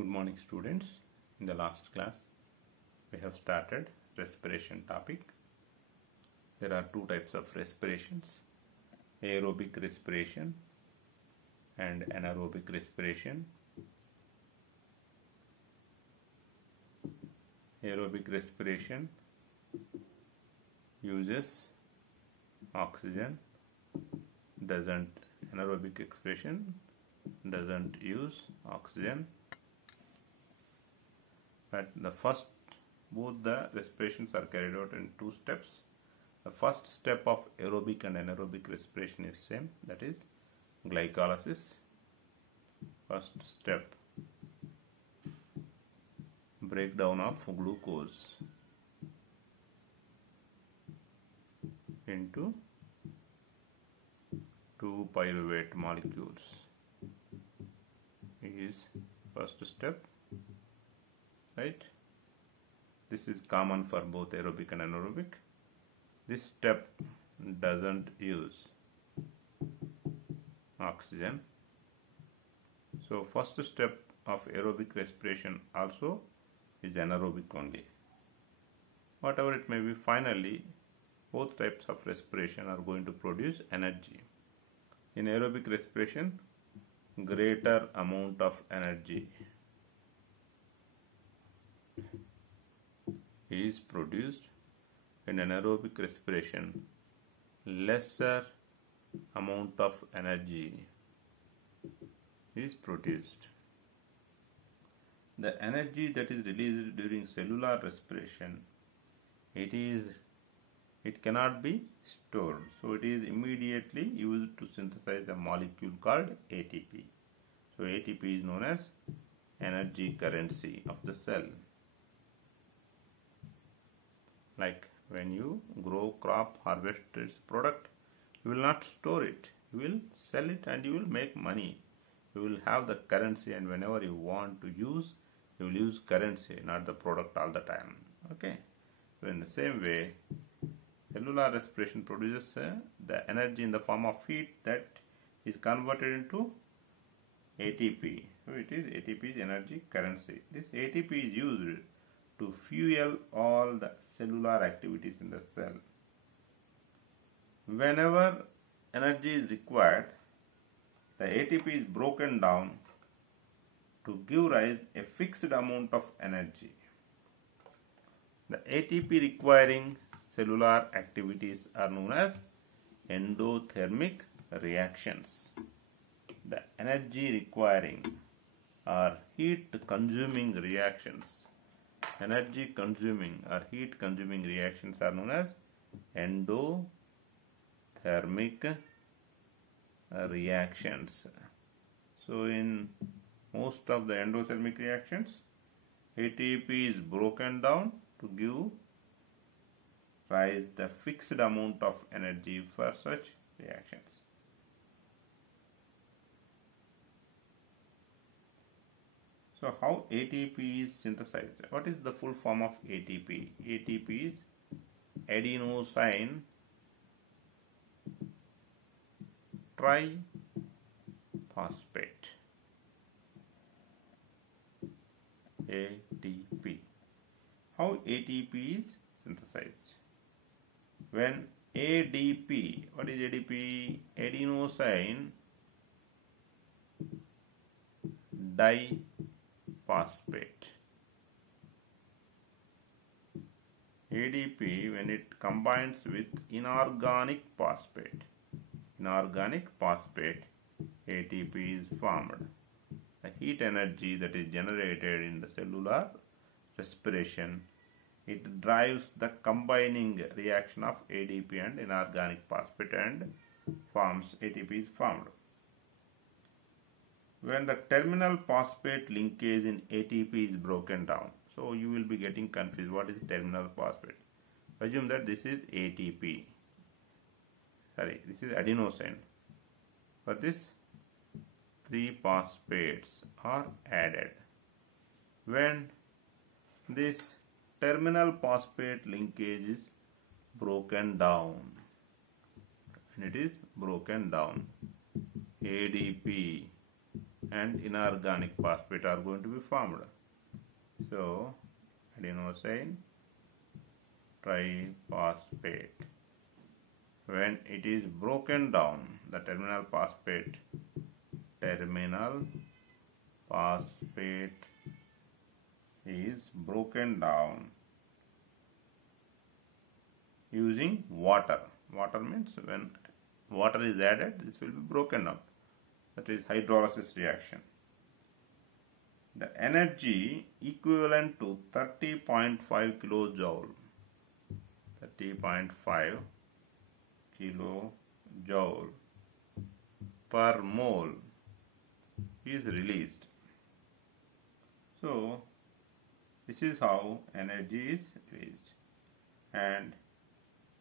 Good morning, students. In the last class we have started respiration topic. There are two types of respirations: aerobic respiration and anaerobic respiration. Aerobic respiration uses oxygen, anaerobic expression doesn't use oxygen. But both the respirations are carried out in two steps. The first step of aerobic and anaerobic respiration is same, that is glycolysis. First step, breakdown of glucose into two pyruvate molecules is first step. Right? This is common for both aerobic and anaerobic. This step doesn't use oxygen. So first step of aerobic respiration also is anaerobic only. Whatever it may be, finally both types of respiration are going to produce energy. In aerobic respiration, greater amount of energy is produced. In anaerobic respiration, lesser amount of energy is produced. The energy that is released during cellular respiration, it cannot be stored, so it is immediately used to synthesize a molecule called ATP. So ATP is known as energy currency of the cell. Like when you grow crop, harvest its product, you will not store it, you will sell it and you will make money. You will have the currency, and whenever you want to use, you will use currency, not the product all the time. Okay. So in the same way, cellular respiration produces the energy in the form of heat that is converted into ATP. So it is ATP's energy currency. This ATP is used to fuel all the cellular activities in the cell. Whenever energy is required, the ATP is broken down to give rise a fixed amount of energy. The ATP requiring cellular activities are known as endothermic reactions. The energy requiring or heat consuming reactions, energy consuming or heat consuming reactions are known as endothermic reactions. So in most of the endothermic reactions, ATP is broken down to give rise the fixed amount of energy for such reactions. So how ATP is synthesized? What is the full form of ATP? ATP is adenosine triphosphate. ATP. How ATP is synthesized? When ADP, what is ADP? Adenosine diphosphate. ADP, when it combines with inorganic phosphate, ATP is formed. The heat energy that is generated in the cellular respiration, it drives the combining reaction of ADP and inorganic phosphate and forms ATP is formed. When the terminal phosphate linkage in ATP is broken down, so you will be getting confused. What is terminal phosphate? Assume that this is ATP. This is adenosine. For this, 3 phosphates are added. When this terminal phosphate linkage is broken down, and it is broken down, ADP and inorganic phosphate are going to be formed. So adenosine triphosphate. When it is broken down, the terminal phosphate is broken down using water. Water means when water is added, this will be broken up. That is hydrolysis reaction. The energy equivalent to 30.5 kilojoule, 30.5 kilojoule per mole is released. So this is how energy is released. And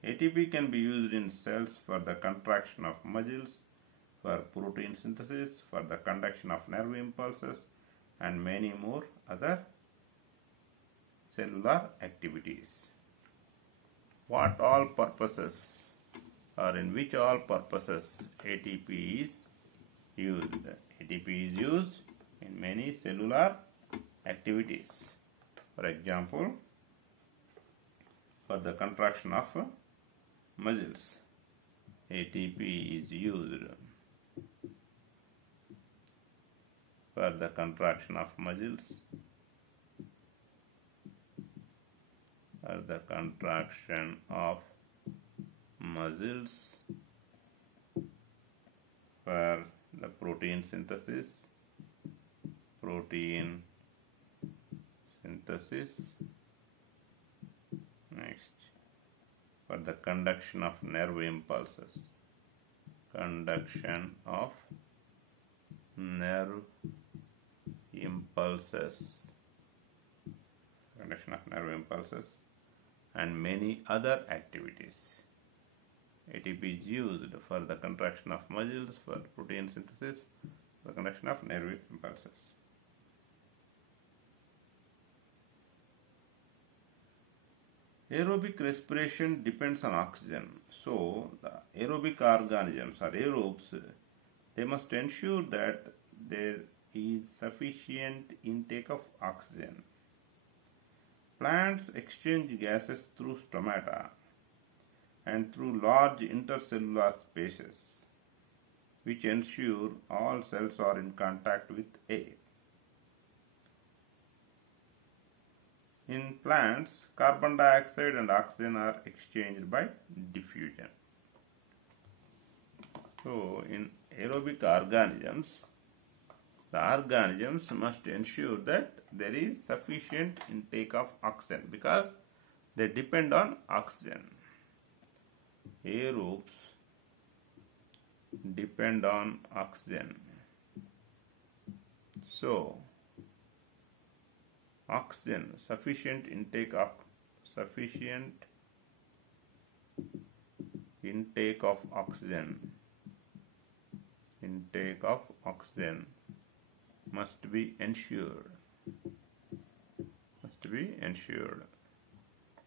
ATP can be used in cells for the contraction of muscles, for protein synthesis, for the conduction of nerve impulses, and many more other cellular activities. What all purposes, or in which all purposes ATP is used? ATP is used in many cellular activities. For example, for the contraction of muscles, ATP is used. For the contraction of muscles, for the contraction of muscles, for the protein synthesis, next for the conduction of nerve impulses, conduction of nerve impulses, and many other activities. ATP is used for the contraction of muscles, for protein synthesis, for the conduction of nerve impulses. Aerobic respiration depends on oxygen. So the aerobic organisms or aerobes, they must ensure that there is sufficient intake of oxygen. Plants exchange gases through stomata and through large intercellular spaces, which ensure all cells are in contact with air. In plants, carbon dioxide and oxygen are exchanged by diffusion. So, in aerobic organisms, the organisms must ensure that there is sufficient intake of oxygen because they depend on oxygen. Aerobes depend on oxygen. So, oxygen, sufficient intake of must be ensured.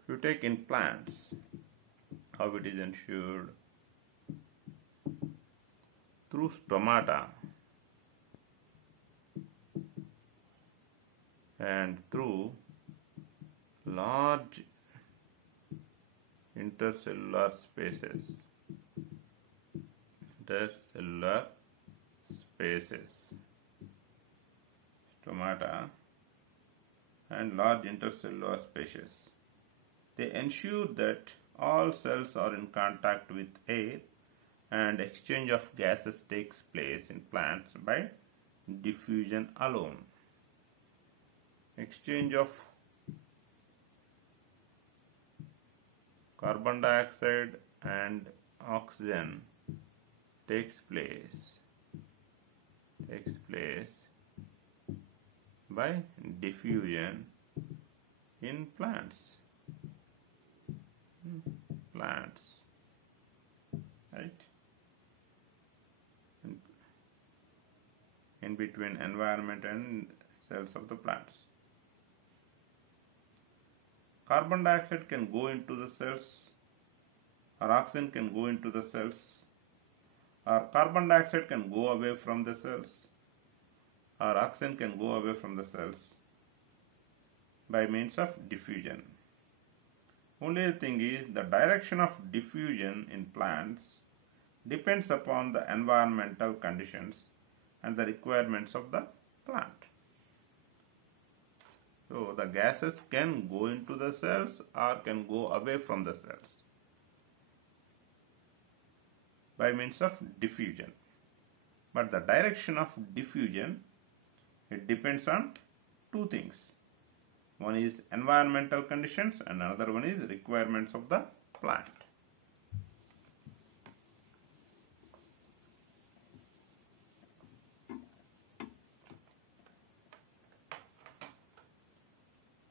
If you take in plants, how it is ensured? Through stomata and through large intercellular spaces. Stomata and large intercellular spaces. They ensure that all cells are in contact with air and exchange of gases takes place in plants by diffusion alone. Exchange of carbon dioxide and oxygen takes place by diffusion in plants, right? In between environment and cells of the plants. Carbon dioxide can go into the cells, or oxygen can go into the cells, or carbon dioxide can go away from the cells, or oxygen can go away from the cells by means of diffusion. Only thing is the direction of diffusion in plants depends upon the environmental conditions and the requirements of the plant. So the gases can go into the cells or can go away from the cells by means of diffusion. But the direction of diffusion, it depends on two things. One is environmental conditions and another one is requirements of the plant.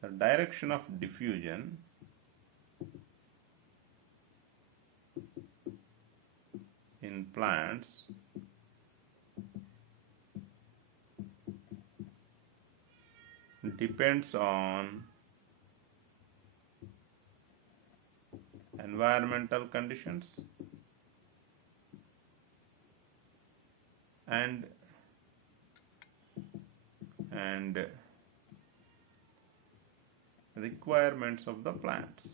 The direction of diffusion in plants depends on environmental conditions and requirements of the plants.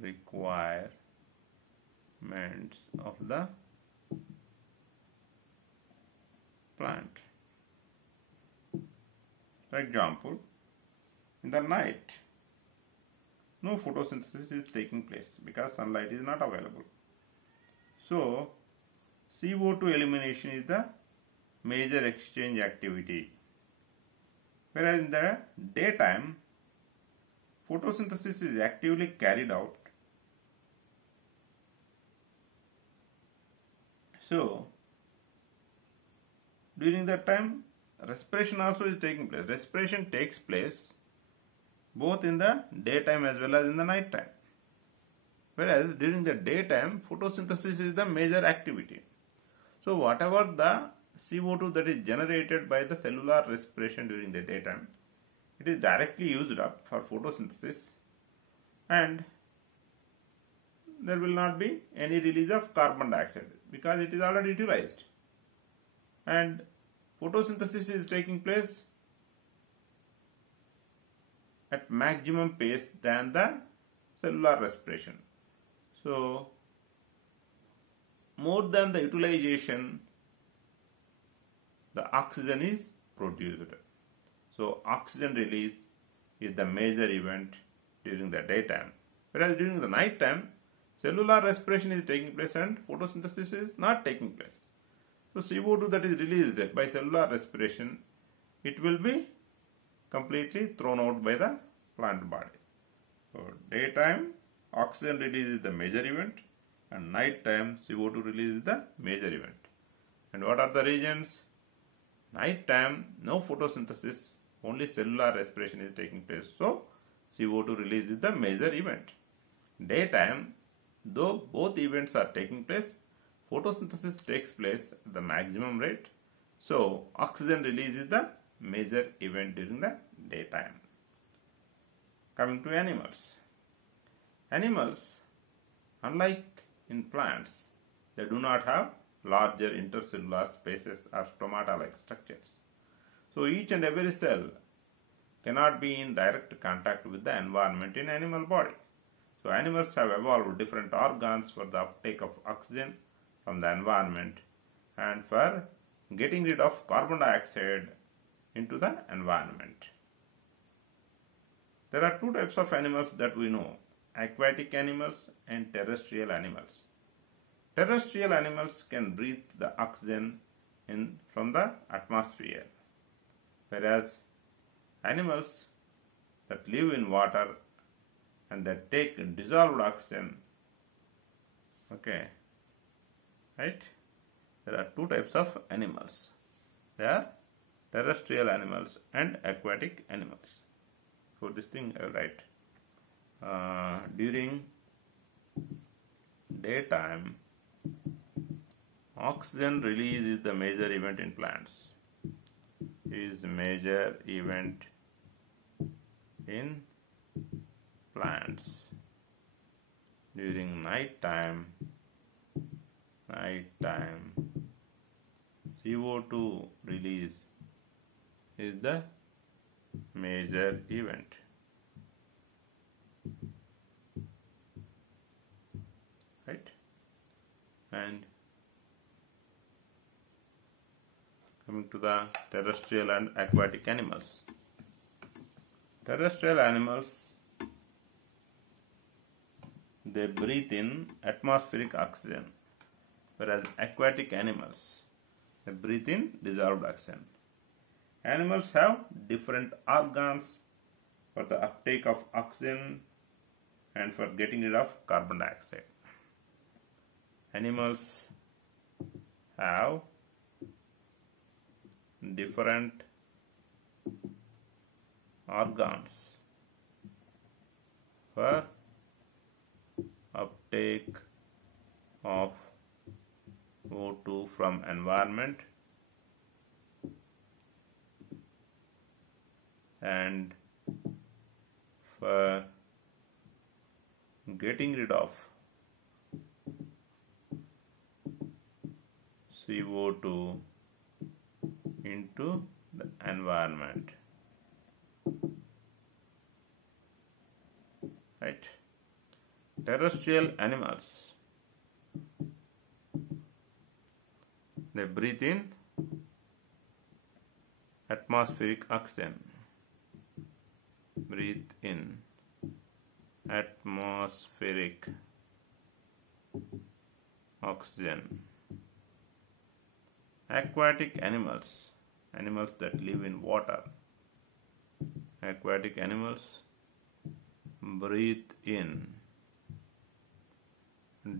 Requirements of the plant. For example, in the night, no photosynthesis is taking place because sunlight is not available. So, CO2 elimination is the major exchange activity. Whereas in the daytime, photosynthesis is actively carried out. So, during that time, respiration also is taking place. Respiration takes place both in the daytime as well as in the night time. Whereas during the daytime, photosynthesis is the major activity. So whatever the CO2 that is generated by the cellular respiration during the daytime, it is directly used up for photosynthesis and there will not be any release of carbon dioxide because it is already utilized. And photosynthesis is taking place at maximum pace than the cellular respiration. So, more than the utilization, the oxygen is produced. So, oxygen release is the major event during the daytime. Whereas during the night time, cellular respiration is taking place and photosynthesis is not taking place. So CO2 that is released by cellular respiration, it will be completely thrown out by the plant body. So daytime, oxygen release is the major event and night time CO2 release is the major event. And what are the reasons? Night time, no photosynthesis, only cellular respiration is taking place. So CO2 release is the major event. Daytime, though both events are taking place, photosynthesis takes place at the maximum rate. So oxygen release is the major event during the daytime. Coming to animals. Animals, unlike in plants, they do not have larger intercellular spaces or stomata-like structures. So each and every cell cannot be in direct contact with the environment in animal body. So animals have evolved different organs for the uptake of oxygen from the environment and for getting rid of carbon dioxide into the environment. There are two types of animals that we know, aquatic animals and terrestrial animals. Terrestrial animals can breathe the oxygen in from the atmosphere, whereas animals that live in water and that take dissolved oxygen, right? There are two types of animals. They are terrestrial animals and aquatic animals. For this thing I will write. During daytime, oxygen release is the major event in plants. Is the major event in plants. During night time, CO2 release is the major event. Right? And coming to the terrestrial and aquatic animals. Terrestrial animals, they breathe in atmospheric oxygen, whereas aquatic animals, they breathe in dissolved oxygen. Animals have different organs for the uptake of oxygen and for getting rid of carbon dioxide. Animals have different organs for uptake of O2 from environment and for getting rid of CO2 into the environment. Right? Terrestrial animals, they breathe in atmospheric oxygen. Breathe in atmospheric oxygen. Aquatic animals, animals that live in water. Aquatic animals breathe in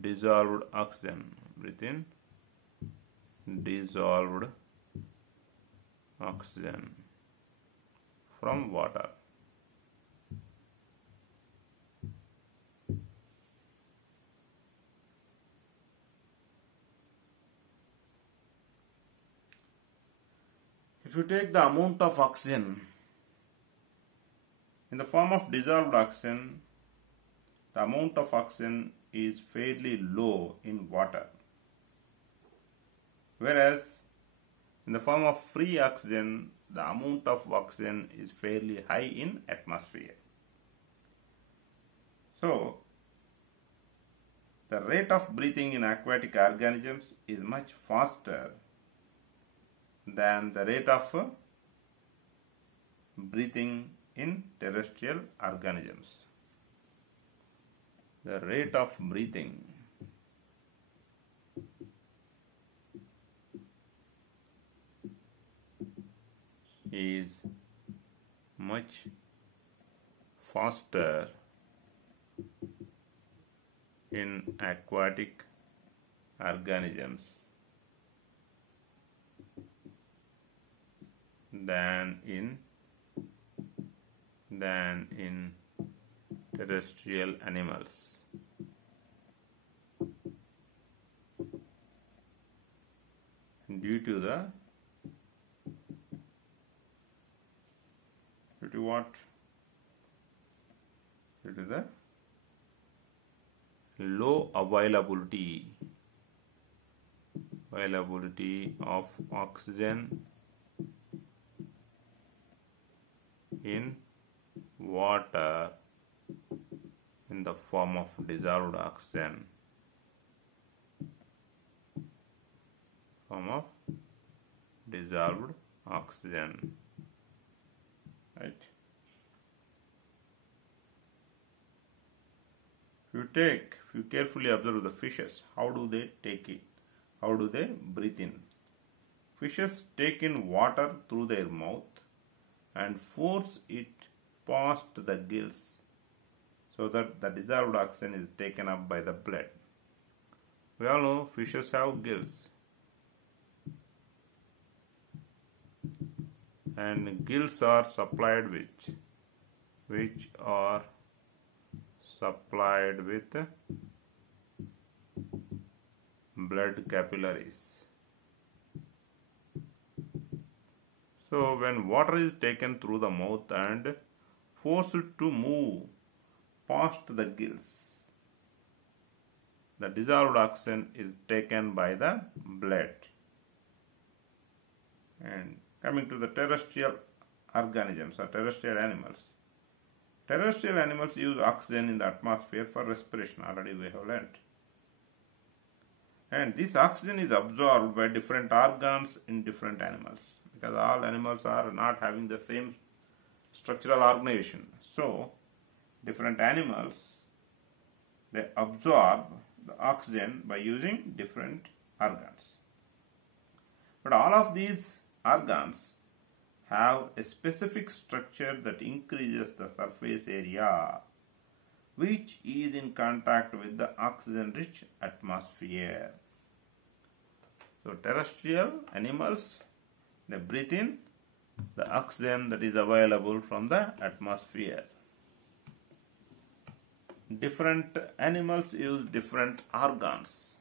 dissolved oxygen. Breathe in dissolved oxygen from water. If you take the amount of oxygen in the form of dissolved oxygen, the amount of oxygen is fairly low in water, whereas in the form of free oxygen, the amount of oxygen is fairly high in atmosphere. So, the rate of breathing in aquatic organisms is much faster than the rate of breathing in terrestrial organisms. The rate of breathing is much faster in aquatic organisms than in terrestrial animals. Due to the low availability of oxygen in water in the form of dissolved oxygen. Right? If you carefully observe the fishes, how do they take it? How do they breathe in? Fishes take in water through their mouth and force it past the gills so that the dissolved oxygen is taken up by the blood. We all know fishes have gills, and gills are supplied which are supplied with blood capillaries. So when water is taken through the mouth and forced to move past the gills, the dissolved oxygen is taken by the blood. And coming to the terrestrial organisms or terrestrial animals. Terrestrial animals use oxygen in the atmosphere for respiration, already we have learnt. And this oxygen is absorbed by different organs in different animals, because all animals are not having the same structural organization. So, different animals, they absorb the oxygen by using different organs. But all of these organs have a specific structure that increases the surface area, which is in contact with the oxygen-rich atmosphere. So terrestrial animals, they breathe in the oxygen that is available from the atmosphere. Different animals use different organs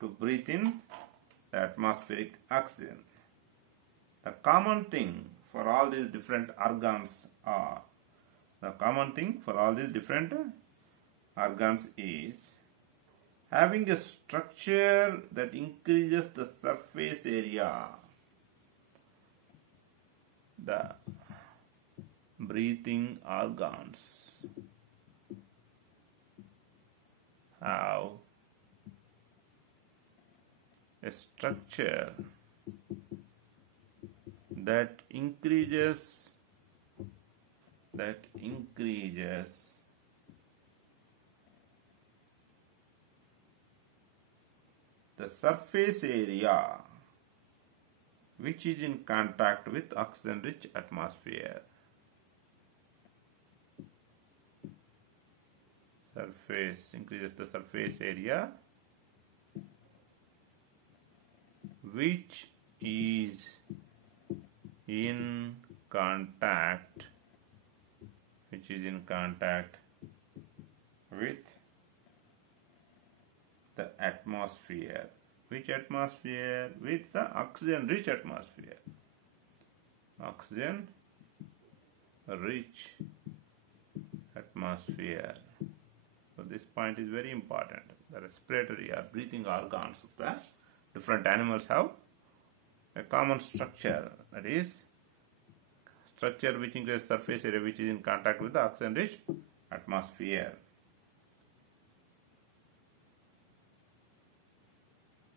to breathe in the atmospheric oxygen. The common thing for all these different organs is having a structure that increases the surface area. The breathing organs have a structure that increases the surface area which is in contact with oxygen-rich atmosphere. Increases the surface area which is in contact with the atmosphere. Which atmosphere? With the oxygen-rich atmosphere. Oxygen-rich atmosphere. So this point is very important. The respiratory or breathing organs of the different animals have a common structure, that is structure which increases surface area which is in contact with the oxygen-rich atmosphere.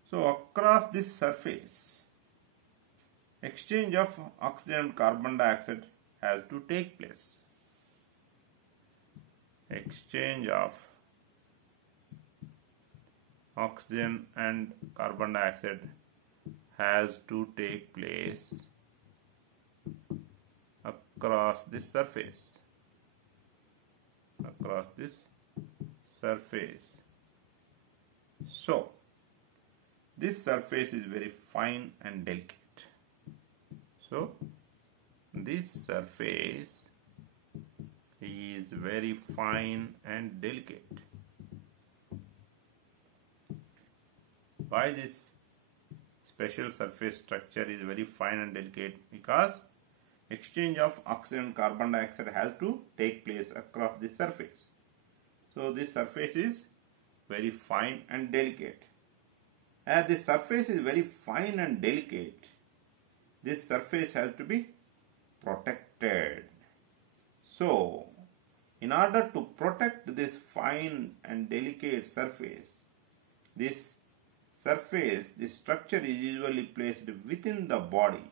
So across this surface, exchange of oxygen and carbon dioxide has to take place. Exchange of oxygen and carbon dioxide has to take place across this surface. So this surface is very fine and delicate. Why this special surface structure is very fine and delicate? Because exchange of oxygen and carbon dioxide has to take place across this surface. So this surface is very fine and delicate. As this surface is very fine and delicate, this surface has to be protected. So, in order to protect this fine and delicate surface, this structure is usually placed within the body.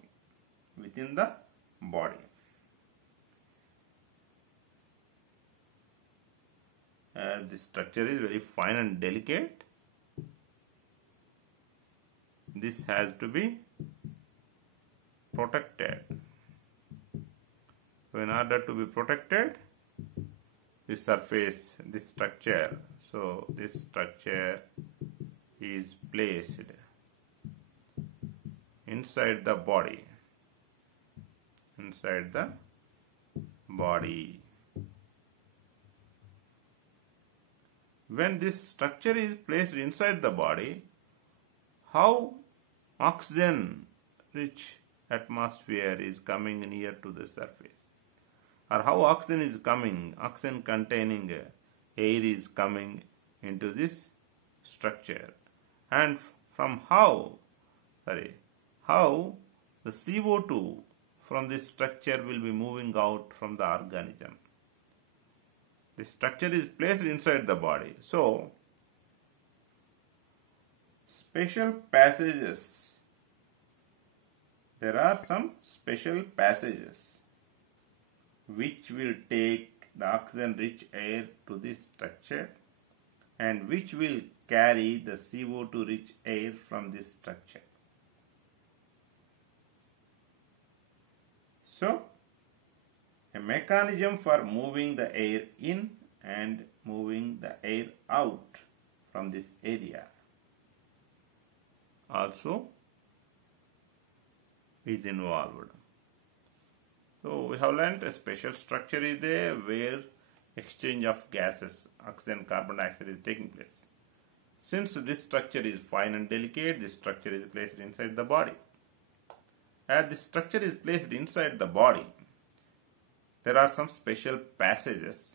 As this structure is very fine and delicate, this has to be protected. So in order to be protected, this structure is placed inside the body. When this structure is placed inside the body, how oxygen-rich atmosphere is coming near to the surface, or how oxygen-containing air is coming into this structure, and from how the CO2 from this structure will be moving out from the organism. The structure is placed inside the body. So, special passages. There are some special passages which will take the oxygen-rich air to this structure and which will carry the CO2-rich air from this structure. So, a mechanism for moving the air in and moving the air out from this area also is involved. So we have learnt a special structure is there where exchange of gases, oxygen, carbon dioxide is taking place. Since this structure is fine and delicate, this structure is placed inside the body. As this structure is placed inside the body, there are some special passages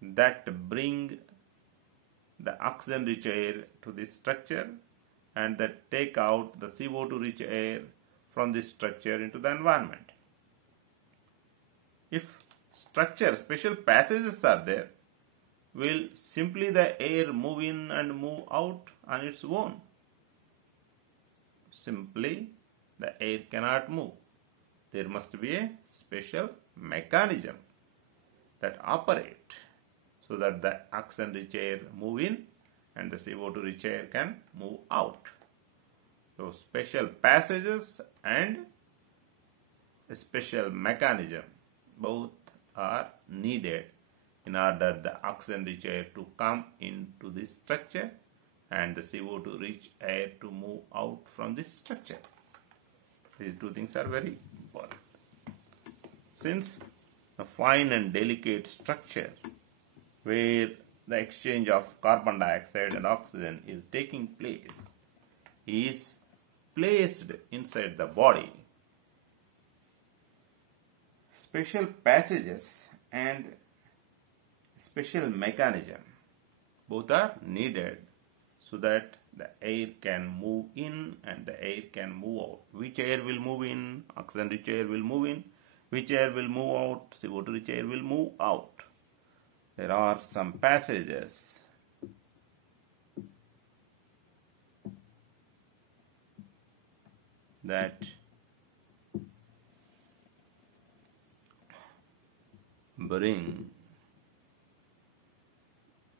that bring the oxygen-rich air to this structure and that take out the CO2-rich air from this structure into the environment. If special passages are there, will simply the air move in and move out on its own? Simply the air cannot move. There must be a special mechanism that operate so that the oxygen-rich air move in and the CO2-rich air can move out. So special passages and a special mechanism both are needed in order the oxygen-rich air to come into this structure and the CO2-rich air to move out from this structure. These two things are very important. Since a fine and delicate structure where the exchange of carbon dioxide and oxygen is taking place is placed inside the body, special passages and special mechanism both are needed so that the air can move in and the air can move out. Which air will move in? Oxygen-rich air will move in. Which air will move out? CO2-rich air will move out. There are some passages that bring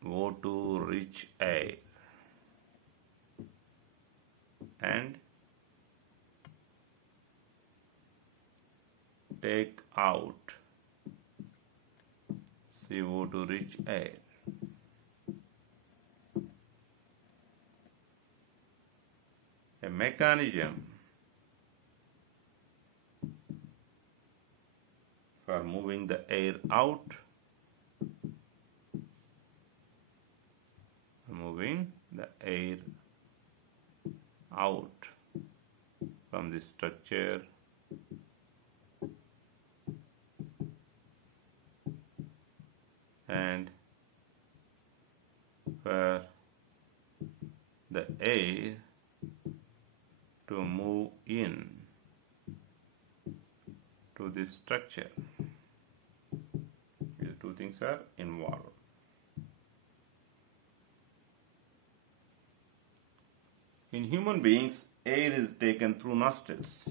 O2-rich air and take out CO2-rich air. A mechanism for moving the air out, moving the air out from the structure and for the air to move in to this structure. These two things are involved. In human beings, air is taken through nostrils.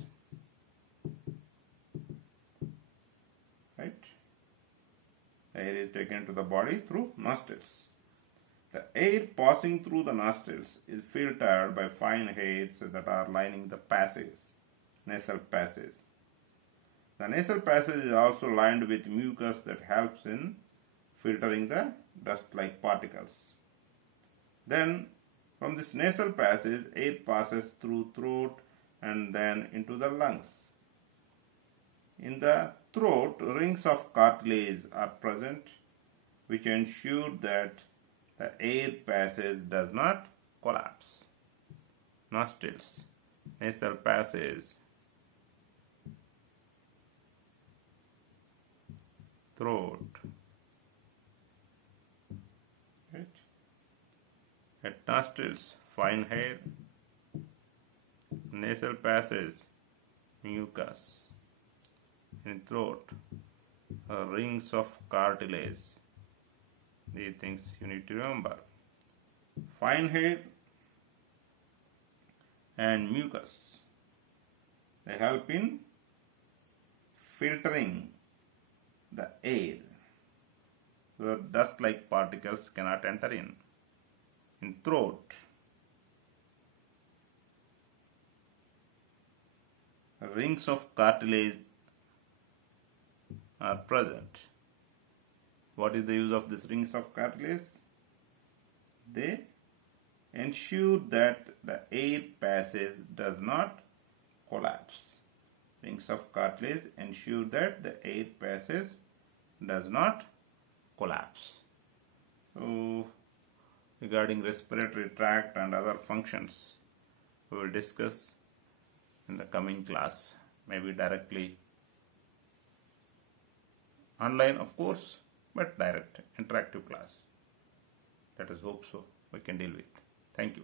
Right? Air is taken to the body through nostrils. The air passing through the nostrils is filtered by fine hairs that are lining the passage, nasal passage. The nasal passage is also lined with mucus that helps in filtering the dust-like particles. Then, from this nasal passage, air passes through throat and then into the lungs. In the throat, rings of cartilage are present, which ensure that the air passage does not collapse. Nostrils, nasal passage, throat. Right? At nostrils, fine hair, nasal passage, mucus. In throat, rings of cartilage. These things you need to remember. Fine hair and mucus, they help in filtering the air, where dust-like particles cannot enter in. In throat, rings of cartilage are present. What is the use of these rings of cartilage? They ensure that the air passage does not collapse. Rings of cartilage ensure that the air passage does not collapse. So, regarding respiratory tract and other functions, we will discuss in the coming class, maybe directly online, of course, but direct interactive class. Let us hope so we can deal with. Thank you.